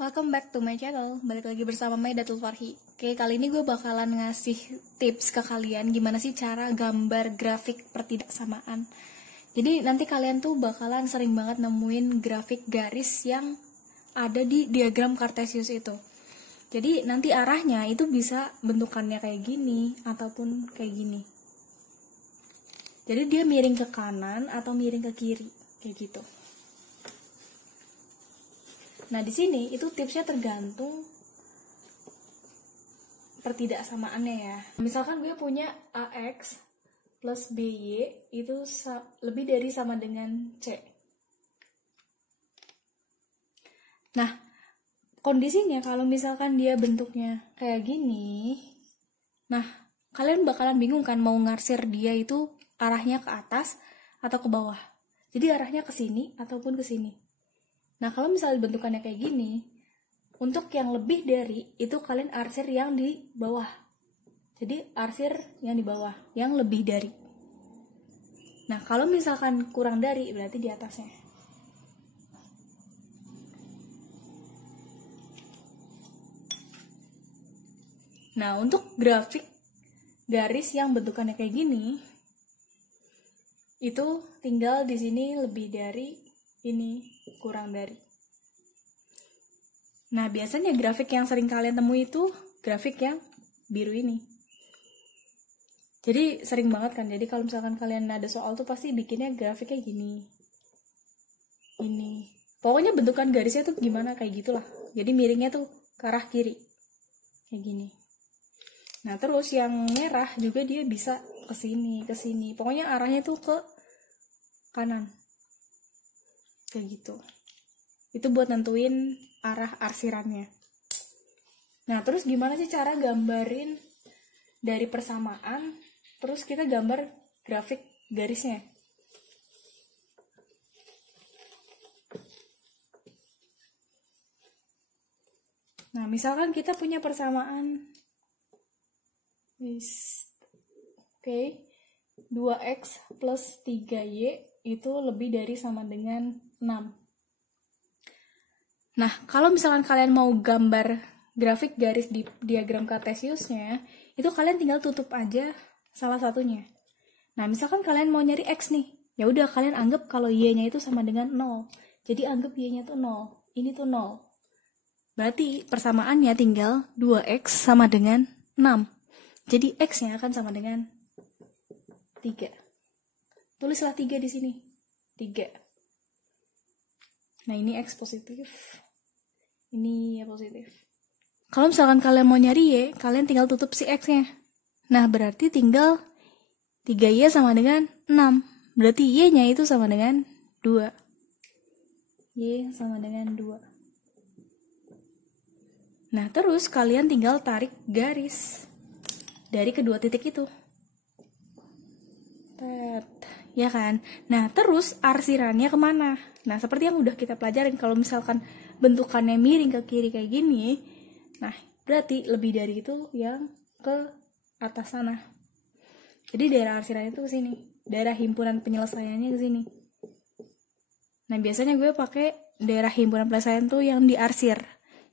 Welcome back to my channel, balik lagi bersama Maidatul Farhi. Oke, kali ini gue bakalan ngasih tips ke kalian gimana sih cara gambar grafik pertidaksamaan. Jadi nanti kalian tuh bakalan sering banget nemuin grafik garis yang ada di diagram Cartesius itu. Jadi nanti arahnya itu bisa bentukannya kayak gini ataupun kayak gini. Jadi dia miring ke kanan atau miring ke kiri, kayak gitu. Nah, di sini itu tipsnya tergantung pertidaksamaannya ya. Misalkan gue punya AX plus BY itu lebih dari sama dengan C. Nah, kondisinya kalau misalkan dia bentuknya kayak gini, nah, kalian bakalan bingung kan mau ngarsir dia itu arahnya ke atas atau ke bawah. Jadi arahnya ke sini ataupun ke sini. Nah, kalau misalnya bentukannya kayak gini, untuk yang lebih dari, itu kalian arsir yang di bawah. Jadi, arsir yang di bawah, yang lebih dari. Nah, kalau misalkan kurang dari, berarti di atasnya. Nah, untuk grafik garis yang bentukannya kayak gini, itu tinggal di sini lebih dari, ini kurang dari. Nah, biasanya grafik yang sering kalian temui itu grafik yang biru ini. Jadi sering banget kan, jadi kalau misalkan kalian ada soal tuh pasti bikinnya grafiknya gini. Ini. Pokoknya bentukan garisnya tuh gimana, kayak gitulah. Jadi miringnya tuh ke arah kiri. Kayak gini. Nah, terus yang merah juga dia bisa ke sini, ke sini. Pokoknya arahnya tuh ke kanan. Kayak gitu. Itu buat nentuin arah arsirannya. Nah, terus gimana sih cara gambarin dari persamaan, terus kita gambar grafik garisnya? Nah, misalkan kita punya persamaan 2x plus 3y itu lebih dari sama dengan 6. Nah, kalau misalkan kalian mau gambar grafik garis di diagram Cartesiusnya, itu kalian tinggal tutup aja salah satunya. Nah, misalkan kalian mau nyari x nih, ya udah kalian anggap kalau y-nya itu sama dengan 0. Jadi anggap y-nya tuh 0, ini tuh 0. Berarti persamaannya tinggal 2x sama dengan 6. Jadi x-nya akan sama dengan 3. Tulislah 3 di sini. 3. Nah, ini x positif. Ini ya positif. Kalau misalkan kalian mau nyari y, kalian tinggal tutup si x-nya. Nah, berarti tinggal 3y sama dengan 6. Berarti y-nya itu sama dengan 2. Y sama dengan 2. Nah, terus kalian tinggal tarik garis dari kedua titik itu. Ya kan? Nah, terus arsirannya kemana? Nah, seperti yang udah kita pelajarin, kalau misalkan bentukannya miring ke kiri kayak gini, nah, berarti lebih dari itu yang ke atas sana. Jadi daerah arsirannya itu ke sini. Daerah himpunan penyelesaiannya ke sini. Nah, biasanya gue pakai daerah himpunan penyelesaian tuh yang diarsir.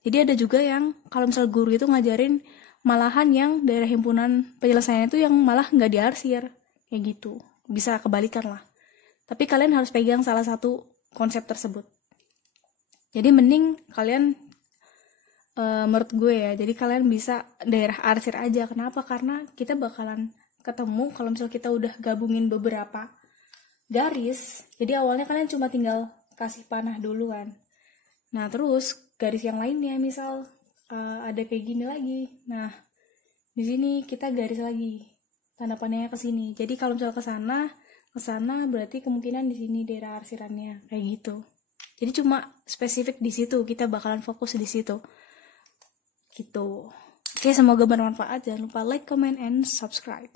Jadi ada juga yang kalau misal guru itu ngajarin malahan yang daerah himpunan penyelesaian itu yang malah nggak diarsir. Kayak gitu. Bisa kebalikan lah. Tapi kalian harus pegang salah satu konsep tersebut. Jadi mending kalian menurut gue ya, jadi kalian bisa daerah arsir aja. Kenapa? Karena kita bakalan ketemu kalau misal kita udah gabungin beberapa garis. Jadi awalnya kalian cuma tinggal kasih panah dulu kan. Nah, terus garis yang lainnya misal ada kayak gini lagi. Nah, di sini kita garis lagi. Tanda panahnya ke sini. Jadi kalau misal ke sana berarti kemungkinan di sini daerah arsirannya kayak gitu. Jadi cuma spesifik di situ, kita bakalan fokus di situ. Gitu. Oke, semoga bermanfaat. Jangan lupa like, comment, and subscribe.